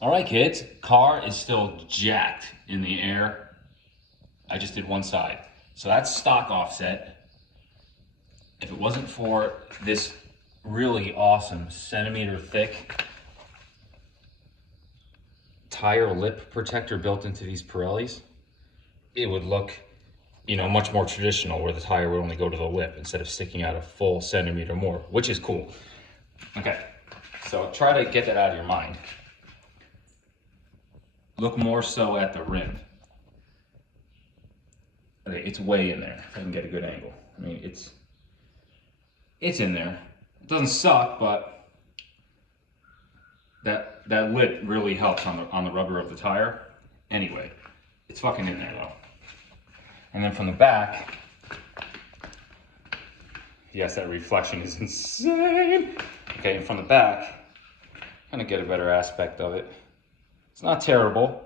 All right, kids, car is still jacked in the air. I just did one side. So that's stock offset. If it wasn't for this really awesome centimeter thick tire lip protector built into these Pirellis, it would look, much more traditional where the tire would only go to the lip instead of sticking out a full centimeter more, which is cool. Okay, so try to get that out of your mind. Look more so at the rim. Okay, it's way in there, if I can get a good angle. I mean, it's in there. It doesn't suck, but that lip really helps on the rubber of the tire. Anyway, it's fucking in there though. And then from the back, yes, that reflection is insane. Okay, and from the back, kind of get a better aspect of it. It's not terrible,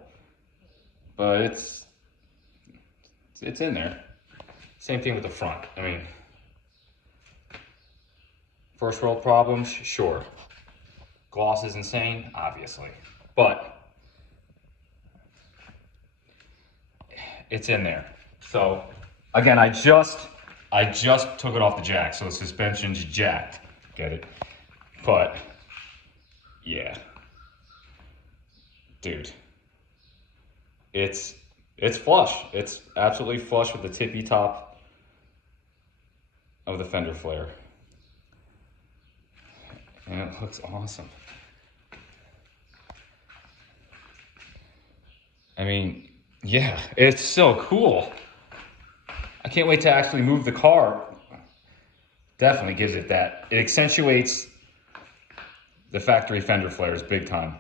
but it's in there. Same thing with the front. I mean, first world problems, sure. Gloss is insane, obviously, but it's in there. So again, I just took it off the jack, so the suspension's jacked. Get it? But yeah, dude, it's flush. It's absolutely flush with the tippy top of the fender flare. And it looks awesome. I mean, yeah, it's so cool. I can't wait to actually move the car. Definitely gives it that. It accentuates the factory fender flares big time.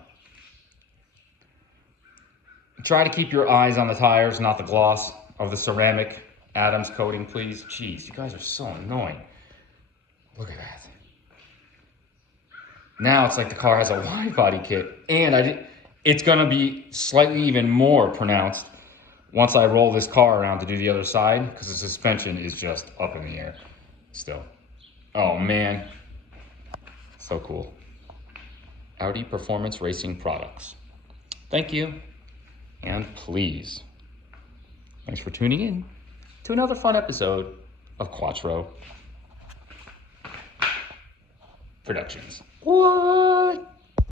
Try to keep your eyes on the tires, not the gloss of the ceramic Adams coating, please. Jeez, you guys are so annoying. Look at that. Now it's like the car has a wide body kit, and it's gonna be slightly even more pronounced once I roll this car around to do the other side, because the suspension is just up in the air still. Oh man, so cool. Audi Performance Racing Products. Thank you, and please, thanks for tuning in to another fun episode of Quattro Productions. What?